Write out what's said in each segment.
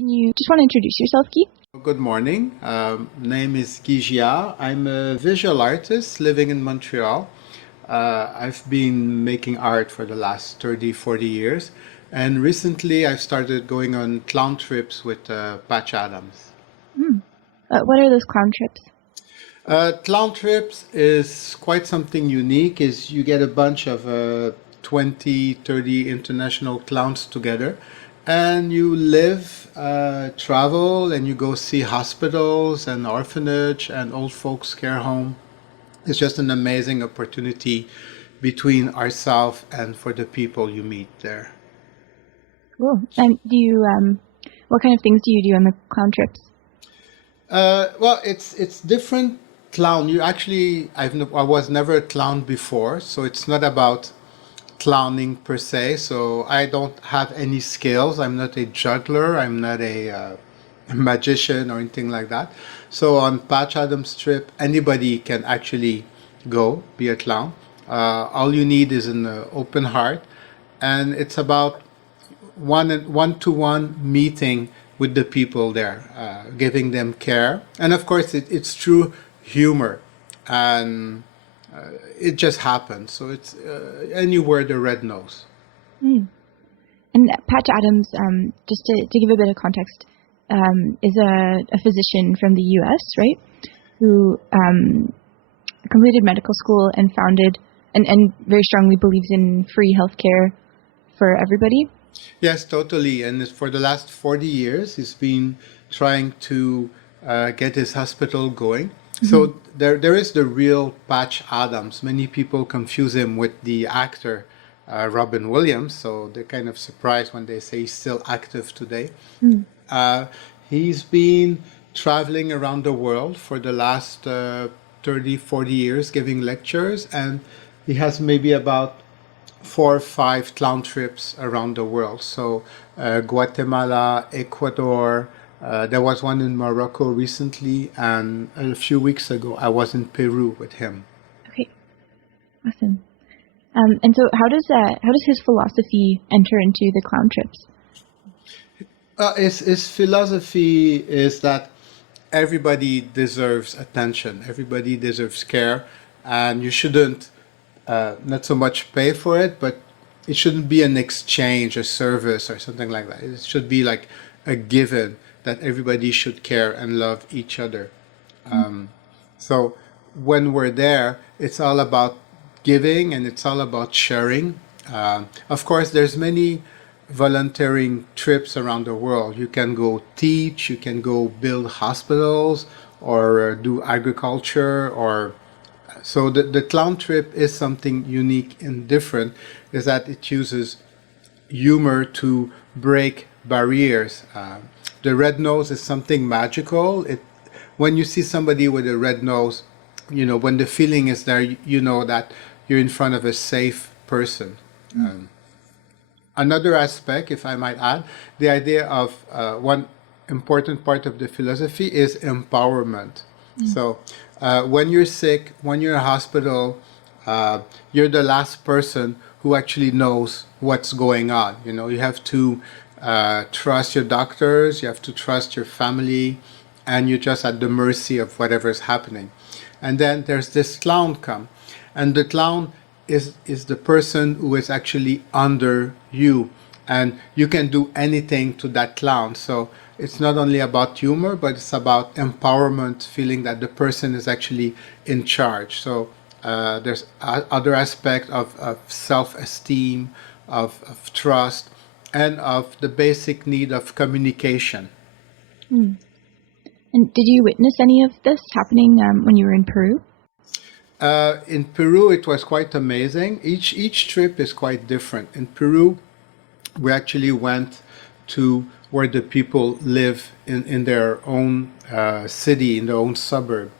Can you just want to introduce yourself, Guy? Good morning. Name is Giard. I'm a visual artist living in Montreal. I've been making art for the last 30, 40 years. And recently I started going on clown trips with Patch Adams. What are those clown trips? Clown trips is quite something unique. Is you get a bunch of 20, 30 international clowns together and you live, travel, and you go see hospitals and orphanage and old folks care home. It's just an amazing opportunity between ourselves and for the people you meet there. Cool. And what kind of things do you do on the clown trips? Well, it's different clown. I was never a clown before, so it's not about clowning per se. So I don't have any skills. I'm not a juggler. I'm not a magician or anything like that. So on Patch Adams' trip, anybody can actually go be a clown. All you need is an open heart, and it's about one-to-one meeting with the people there, giving them care, and of course it's true humor, and it just happens. So it's and you wear the red nose. And Patch Adams, just to give a bit of context, is a physician from the U.S., right, who completed medical school and founded and very strongly believes in free healthcare for everybody. Yes, totally. And for the last 40 years, he's been trying to get his hospital going. So there is the real Patch Adams. Many people confuse him with the actor Robin Williams, so they're kind of surprised when they say he's still active today. He's been traveling around the world for the last 30, 40 years giving lectures, and he has maybe about 4 or 5 clown trips around the world. So Guatemala, Ecuador, there was one in Morocco recently, and a few weeks ago I was in Peru with him. Okay, awesome. And so how does his philosophy enter into the clown trips? His philosophy is that everybody deserves attention, everybody deserves care, and you shouldn't not so much pay for it, but it shouldn't be an exchange, a service or something like that. It should be like a given that everybody should care and love each other. So when we're there, it's all about giving and it's all about sharing. Of course, there's many volunteering trips around the world. You can go teach, you can go build hospitals or do agriculture or so the clown trip is something unique and different, is that it uses humor to break barriers. The red nose is something magical. When you see somebody with a red nose, when the feeling is there, you know that you're in front of a safe person. Another aspect, if I might add, the idea of one important part of the philosophy is empowerment. So when you're sick, when you're in a hospital, you're the last person who actually knows what's going on. You have to trust your doctors, you have to trust your family, and you're just at the mercy of whatever's happening. And then there's this clown come, and the clown is the person who is actually under you, and you can do anything to that clown. So it's not only about humor, but it's about empowerment, feeling that the person is actually in charge. So there's other aspect of self-esteem, of trust, and of the basic need of communication. And did you witness any of this happening when you were in Peru? In Peru, it was quite amazing. Each trip is quite different. In Peru, we actually went to where the people live in their own city, in their own suburb.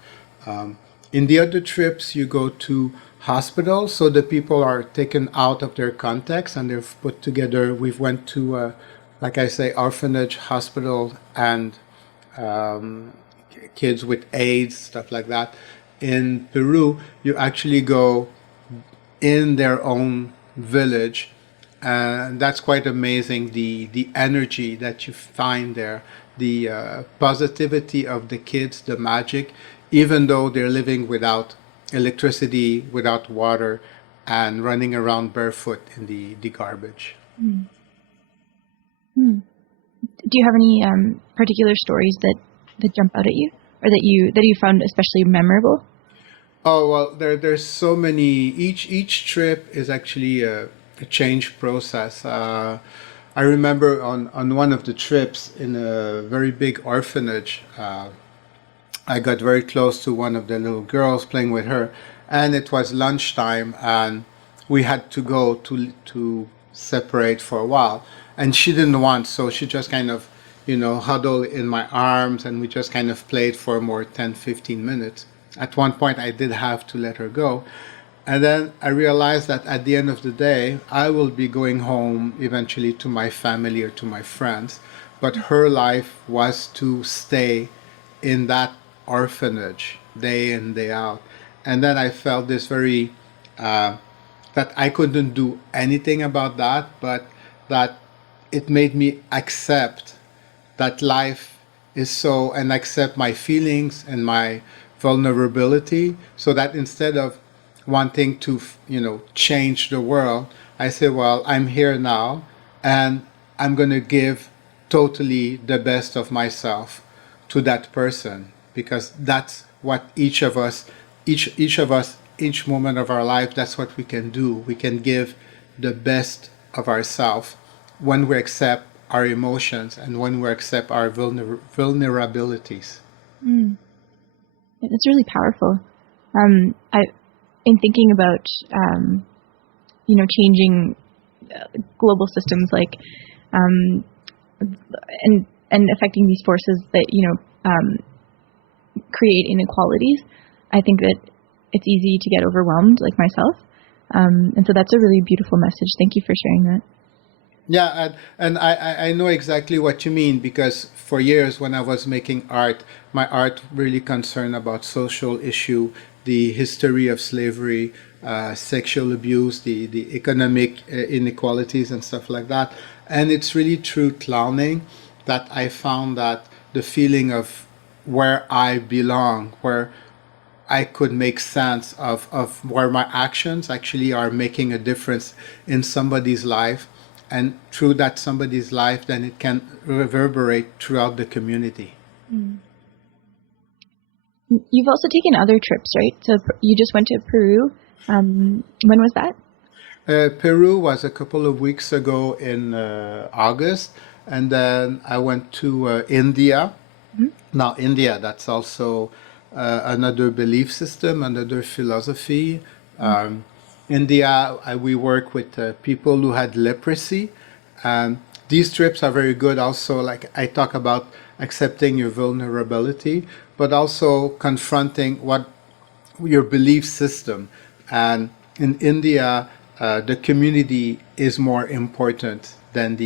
In the other trips, you go to hospitals, so the people are taken out of their context and they're put together. We've went to, like I say, orphanage, hospital, and kids with AIDS, stuff like that. In Peru, you actually go in their own village And that's quite amazing, the energy that you find there, the positivity of the kids, the magic, even though they're living without electricity, without water, and running around barefoot in the garbage. Mm. Mm. Do you have any particular stories that jump out at you, or that you found especially memorable? Oh well, there's so many. Each trip is actually a change process. I remember on one of the trips in a very big orphanage, I got very close to one of the little girls, playing with her, and it was lunchtime, and we had to go to separate for a while, and she didn't want, so she just kind of, huddled in my arms, and we just kind of played for more 10-15 minutes. At one point, I did have to let her go. And then I realized that at the end of the day, I will be going home eventually to my family or to my friends. But her life was to stay in that orphanage day in, day out. And then I felt this very, that I couldn't do anything about that, but that it made me accept that life is so, and accept my feelings and my vulnerability, so that instead of wanting to change the world, I say, well, I'm here now, and I'm going to give totally the best of myself to that person, because that's what each moment of our life, that's what we can do. We can give the best of ourselves when we accept our emotions and when we accept our vulnerabilities. Mm. It's really powerful. In thinking about changing global systems, like and affecting these forces that create inequalities, I think that it's easy to get overwhelmed, like myself, and so that's a really beautiful message. Thank you for sharing that. Yeah, and I know exactly what you mean, because for years when I was making art, my art really concerned about social issue, the history of slavery, sexual abuse, the economic inequalities and stuff like that. And it's really through clowning that I found that the feeling of where I belong, where I could make sense of where my actions actually are making a difference in somebody's life. And through that somebody's life, then it can reverberate throughout the community. Mm. You've also taken other trips, right? So you just went to Peru. When was that? Peru was a couple of weeks ago in August. And then I went to India. Mm-hmm. Now, India, that's also another belief system, another philosophy. Mm-hmm. India, we work with people who had leprosy. These trips are very good also, like I talk about accepting your vulnerability, but also confronting what your belief system. And in India, the community is more important than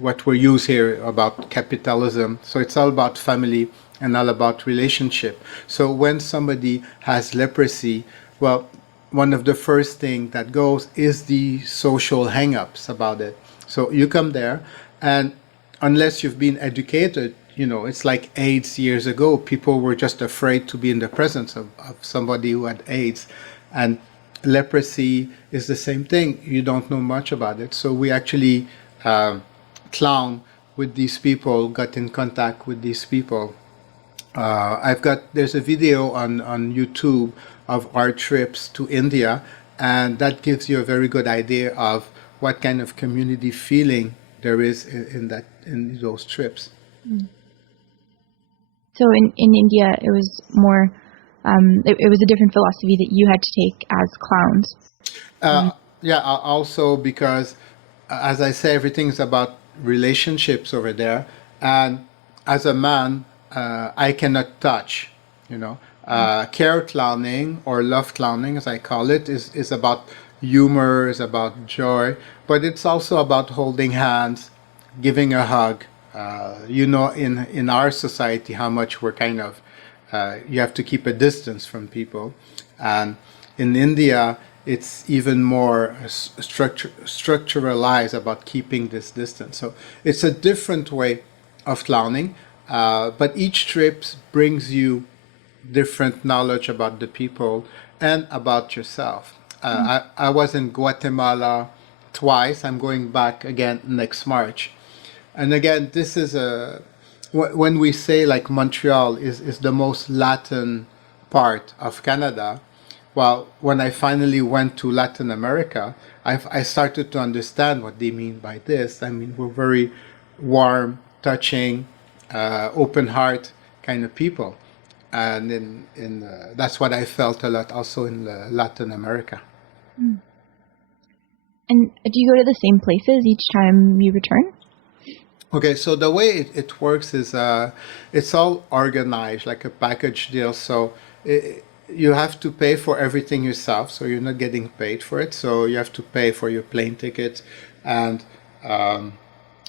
what we use here about capitalism. So it's all about family and all about relationship. So when somebody has leprosy, well, one of the first thing that goes is the social hang-ups about it. So you come there, and unless you've been educated, it's like AIDS years ago. People were just afraid to be in the presence of somebody who had AIDS. And leprosy is the same thing. You don't know much about it. So we actually clown with these people, got in contact with these people. There's a video on YouTube of our trips to India, and that gives you a very good idea of what kind of community feeling there is in those trips. So in India, it was more, it was a different philosophy that you had to take as clowns. Yeah, also because, as I say, everything's about relationships over there, and as a man, I cannot touch, care clowning or love clowning, as I call it, is about humor, is about joy, but it's also about holding hands, giving a hug. In our society, how much we're kind of, you have to keep a distance from people. And in India, it's even more structuralized about keeping this distance. So it's a different way of clowning, but each trip brings you different knowledge about the people and about yourself. I was in Guatemala twice. I'm going back again next March. And again, this is when we say like Montreal is the most Latin part of Canada. Well, when I finally went to Latin America, I started to understand what they mean by this. I mean, we're very warm, touching, open heart kind of people. And that's what I felt a lot also in Latin America. And do you go to the same places each time you return? Okay, so the way it works is it's all organized like a package deal. So you have to pay for everything yourself, so you're not getting paid for it. So you have to pay for your plane ticket, and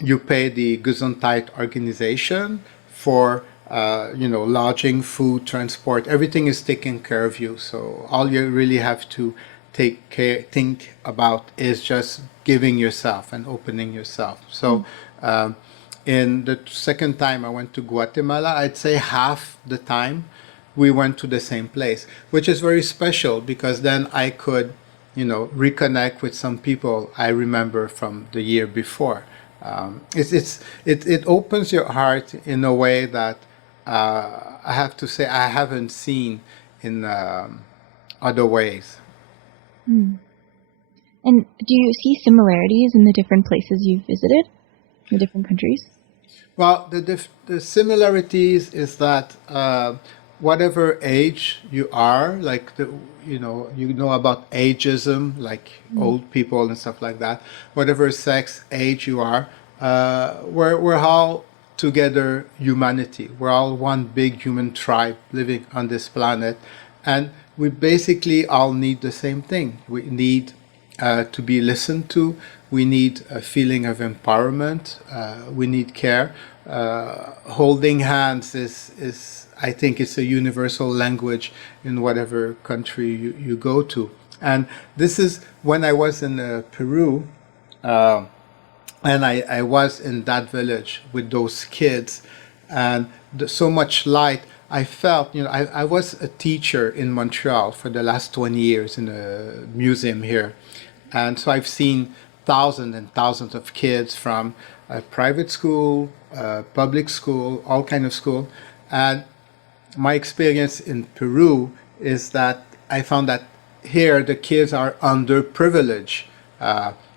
you pay the Gesundheit organization for lodging, food, transport. Everything is taken care of you. So all you really have to think about is just giving yourself and opening yourself. So in the second time I went to Guatemala, I'd say half the time we went to the same place, which is very special because then I could, reconnect with some people I remember from the year before. It opens your heart in a way that I have to say I haven't seen in other ways. And do you see similarities in the different places you've visited, in the different countries? Well, the similarities is that whatever age you are, like you know about ageism, like old people and stuff like that. Whatever sex, age you are, we're all together humanity. We're all one big human tribe living on this planet, and we basically all need the same thing. We need to be listened to. We need a feeling of empowerment. We need care. Holding hands is I think it's a universal language in whatever country you go to. And this is when I was in Peru, and I was in that village with those kids, and so much light. I felt, I was a teacher in Montreal for the last 20 years in a museum here. And so I've seen thousands and thousands of kids from a private school, public school, all kind of school. And my experience in Peru is that I found that here the kids are underprivileged.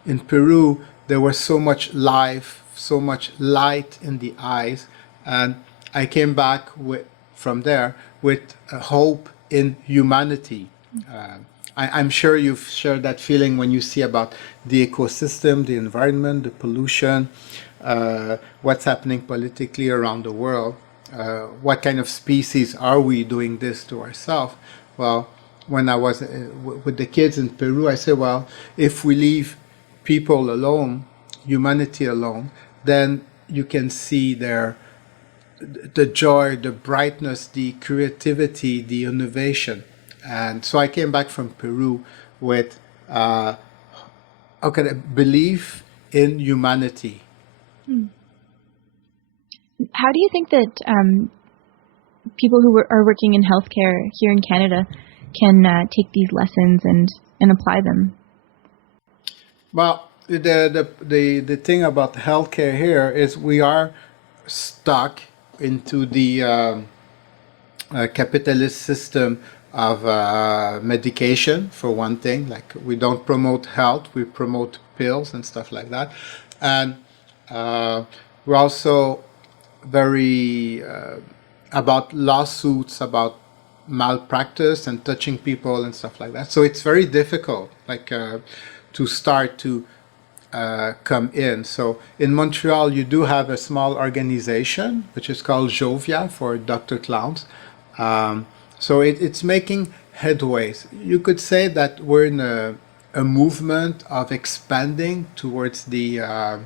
In Peru, there was so much life, so much light in the eyes. And I came back from there with hope in humanity. I'm sure you've shared that feeling when you see about the ecosystem, the environment, the pollution, what's happening politically around the world. What kind of species are we doing this to ourselves? Well, when I was with the kids in Peru, I said, well, if we leave people alone, humanity alone, then you can see the joy, the brightness, the creativity, the innovation. And so I came back from Peru with belief in humanity. How do you think that people who are working in healthcare here in Canada can take these lessons and apply them? Well, the thing about healthcare here is we are stuck into the capitalist system of medication, for one thing. Like, we don't promote health, we promote pills and stuff like that. And we're also very about lawsuits about malpractice and touching people and stuff like that. So it's very difficult, to start to come in. So in Montreal, you do have a small organization which is called Jovia for Dr. Clowns. So it's making headways. You could say that we're in a movement of expanding towards a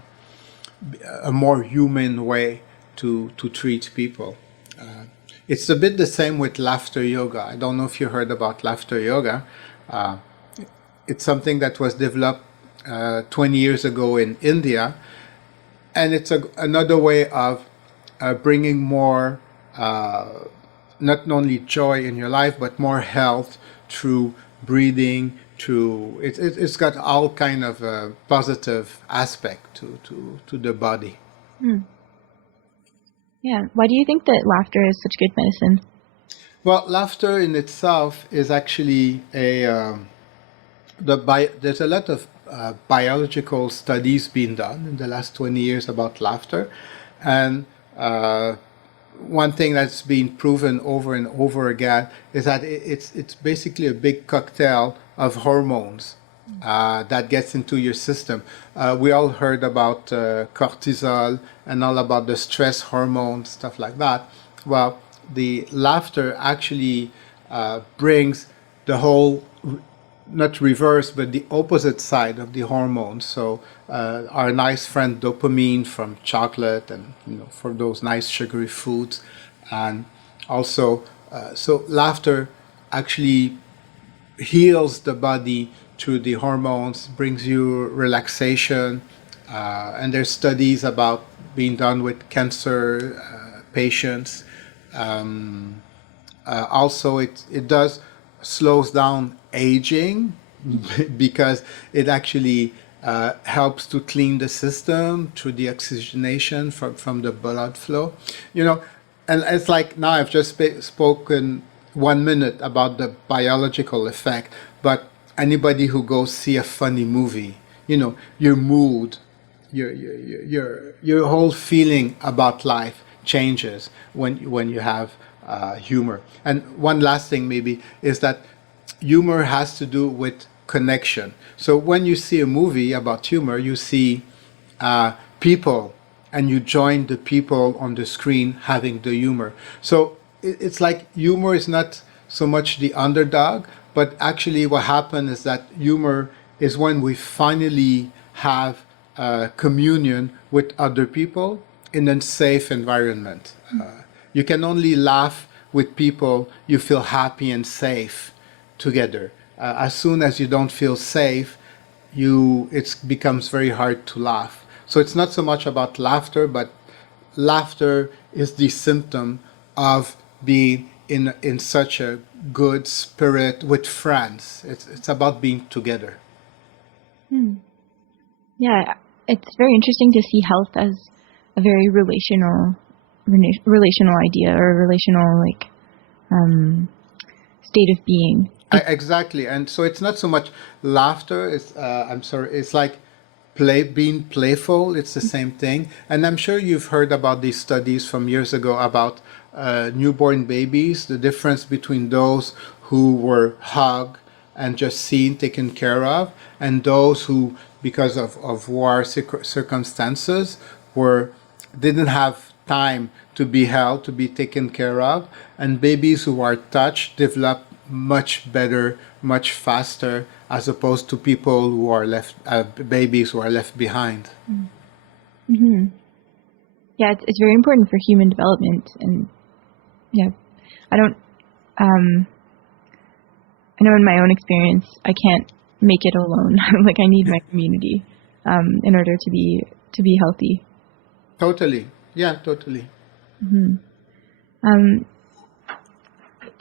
more human way to treat people. It's a bit the same with laughter yoga. I don't know if you heard about laughter yoga. it's something that was developed 20 years ago in India, and it's another way of bringing more, not only joy in your life, but more health through breathing. Through it's got all kind of positive aspect to the body. Yeah. Why do you think that laughter is such good medicine? Well, laughter in itself is actually there's a lot of biological studies being done in the last 20 years about laughter, and one thing that's been proven over and over again is that it's basically a big cocktail of hormones that gets into your system. We all heard about cortisol and all about the stress hormone, stuff like that. Well, the laughter actually brings the whole, not reverse, but the opposite side of the hormones. So our nice friend dopamine from chocolate, and for those nice sugary foods, and also so laughter actually heals the body through the hormones, brings you relaxation, and there's studies about being done with cancer patients. Also, it does slows down aging because it actually helps to clean the system through the oxygenation from the blood flow. And it's like now I've just spoken 1 minute about the biological effect, but anybody who goes see a funny movie, your mood, your whole feeling about life changes when you have humor. And one last thing maybe is that humor has to do with connection. So when you see a movie about humor, you see people, and you join the people on the screen having the humor. So it's like humor is not so much the underdog, but actually what happened is that humor is when we finally have communion with other people in a safe environment. You can only laugh with people you feel happy and safe together. As soon as you don't feel safe, it becomes very hard to laugh. So it's not so much about laughter, but laughter is the symptom of being in such a good spirit with friends. It's about being together. Yeah, it's very interesting to see health as a very relational idea, or relational state of being. Exactly, and so it's not so much laughter. It's like being playful. It's the same thing, and I'm sure you've heard about these studies from years ago about newborn babies, the difference between those who were hugged and just seen, taken care of, and those who, because of war circumstances, didn't have time to be held, to be taken care of, and babies who are touched develop much better, much faster, as opposed to people who are babies who are left behind. Mm-hmm. Yeah, it's very important for human development, and yeah, I know in my own experience, I can't make it alone. Like I need my community in order to be healthy. Totally, yeah, totally. Mm-hmm.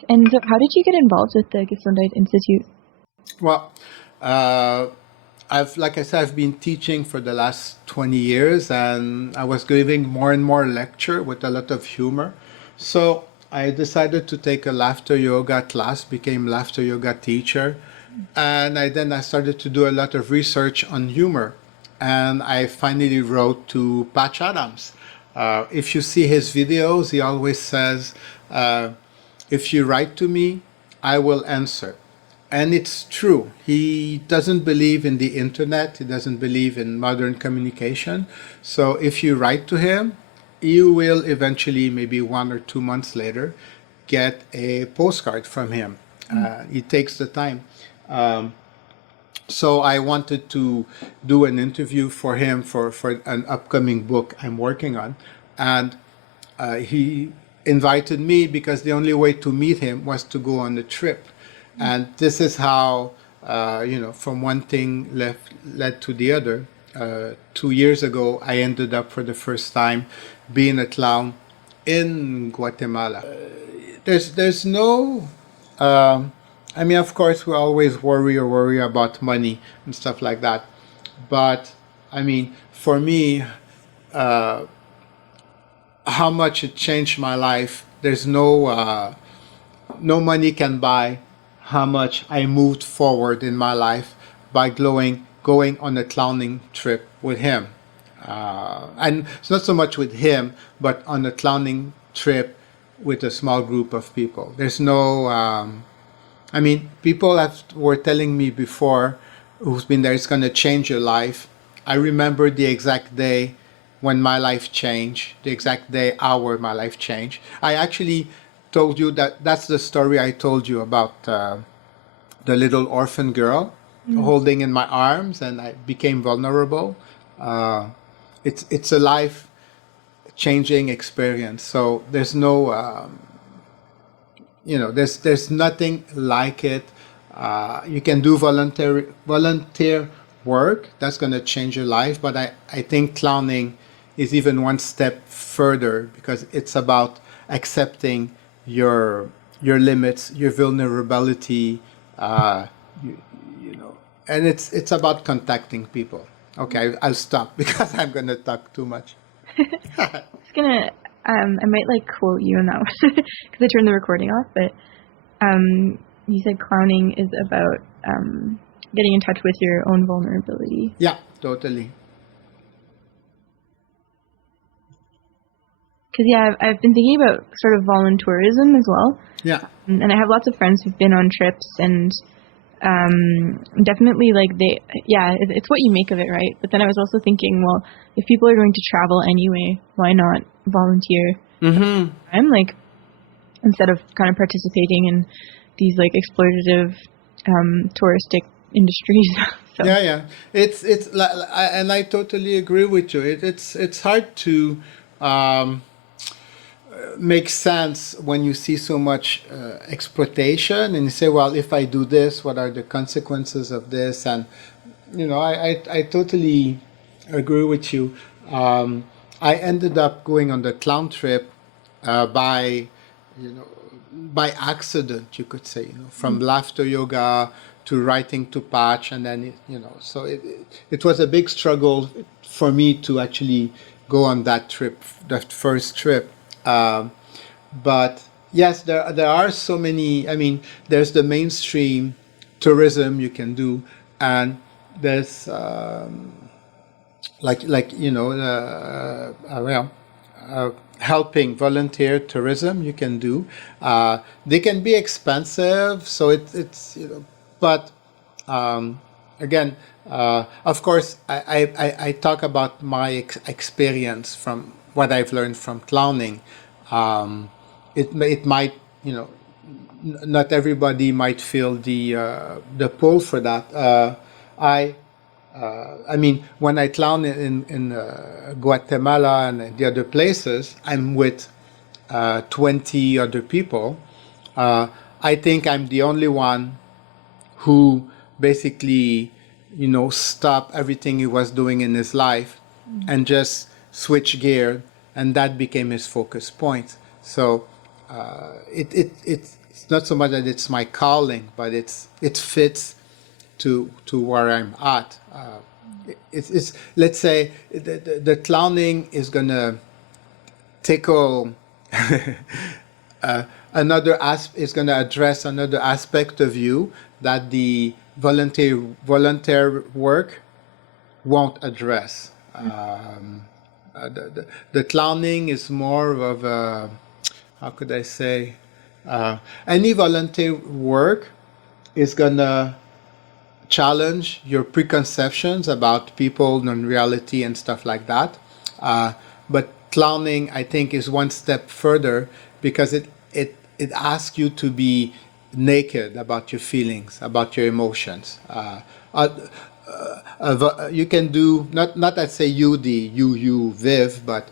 And so, how did you get involved with the Gesundheit Institute? Well, like I said, I've been teaching for the last 20 years, and I was giving more and more lecture with a lot of humor. So I decided to take a laughter yoga class, became laughter yoga teacher, and I started to do a lot of research on humor, and I finally wrote to Patch Adams. If you see his videos, he always says, if you write to me, I will answer. And it's true. He doesn't believe in the internet. He doesn't believe in modern communication. So if you write to him, you will eventually, maybe 1 or 2 months later, get a postcard from him. He takes the time. So I wanted to do an interview for him for an upcoming book I'm working on. And he invited me because the only way to meet him was to go on a trip. And this is how from one thing led to the other. 2 years ago, I ended up for the first time being a clown in Guatemala. There's no, I mean, of course, we always worry about money and stuff like that. But I mean, for me, how much it changed my life, there's no money can buy how much I moved forward in my life by going on a clowning trip with him. And it's not so much with him, but on a clowning trip with a small group of people. There's no, I mean, people were telling me before, who's been there, it's going to change your life. I remember the exact day when my life changed, the exact day, hour my life changed. I actually told you that's the story I told you about the little orphan girl holding in my arms, and I became vulnerable. It's a life changing experience. So there's no, there's nothing like it. You can do volunteer work that's going to change your life, but I think clowning is even one step further, because it's about accepting your limits, your vulnerability, and it's about contacting people. Okay, I'll stop because I'm going to talk too much. It's gonna, I might like quote you on that one because I turned the recording off, but you said clowning is about getting in touch with your own vulnerability. Yeah, totally. Because I've been thinking about sort of voluntourism as well. Yeah. And I have lots of friends who've been on trips, and definitely like it's what you make of it, right? But then I was also thinking, well, if people are going to travel anyway, why not volunteer? Mm-hmm. I'm like, instead of kind of participating in these like exploitative touristic industries. So. Yeah. It's and I totally agree with you. It's hard to make sense when you see so much exploitation, and you say, well, if I do this, what are the consequences of this? And I totally agree with you. I ended up going on the clown trip by accident, you could say, from laughter yoga to writing to patch, and then so it was a big struggle for me to actually go on that trip, that first trip. But yes, there are so many. I mean, there's the mainstream tourism you can do, and there's helping volunteer tourism you can do. They can be expensive, so it's but again, of course, I talk about my experience from what I've learned from clowning. It might, not everybody might feel the pull for that. I mean, when I clown in Guatemala and the other places, I'm with 20 other people. I think I'm the only one who basically, stopped everything he was doing in his life and just switch gear, and that became his focus point. So it's not so much that it's my calling, but it fits to where I'm at. It's let's say the clowning is gonna tickle is gonna address another aspect of you that the volunteer work won't address. The clowning is more of a, how could I say, any volunteer work is gonna challenge your preconceptions about people, non-reality, and stuff like that. But clowning, I think, is one step further, because it asks you to be naked about your feelings, about your emotions. You can do, not I say you Viv, but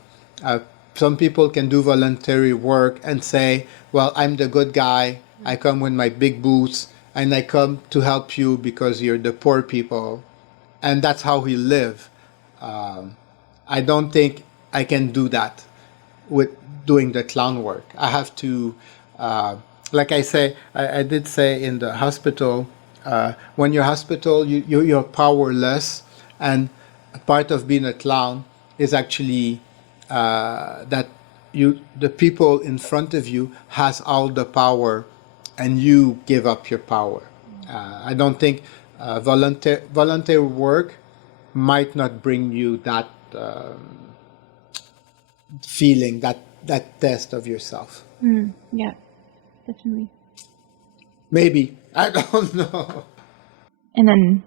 some people can do voluntary work and say, well, I'm the good guy, I come with my big boots, and I come to help you because you're the poor people, and that's how we live. I don't think I can do that with doing the clown work. I have to, like I did say in the hospital, when you're hospital, you're powerless, and part of being a clown is actually that the people in front of you has all the power, and you give up your power. I don't think volunteer work might not bring you that feeling, that test of yourself. Yeah, definitely. Maybe, I don't know. And then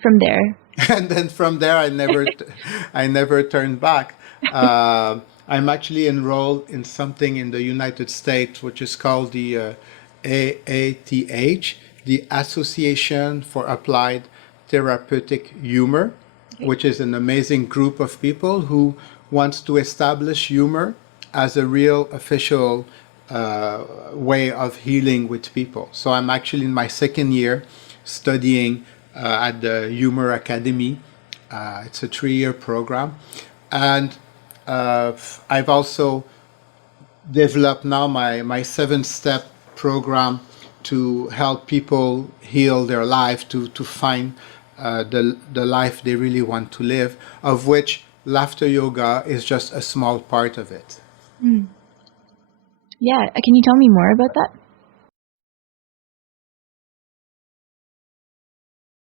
from there, And then from there, I never turned back. I'm actually enrolled in something in the United States, which is called the AATH, the Association for Applied Therapeutic Humor, which is an amazing group of people who wants to establish humor as a real official way of healing with people. So I'm actually in my second year studying at the Humor Academy. It's a 3-year program. And I've also developed now my 7-step program to help people heal their life, to find the life they really want to live, of which laughter yoga is just a small part of it. Yeah, can you tell me more about that?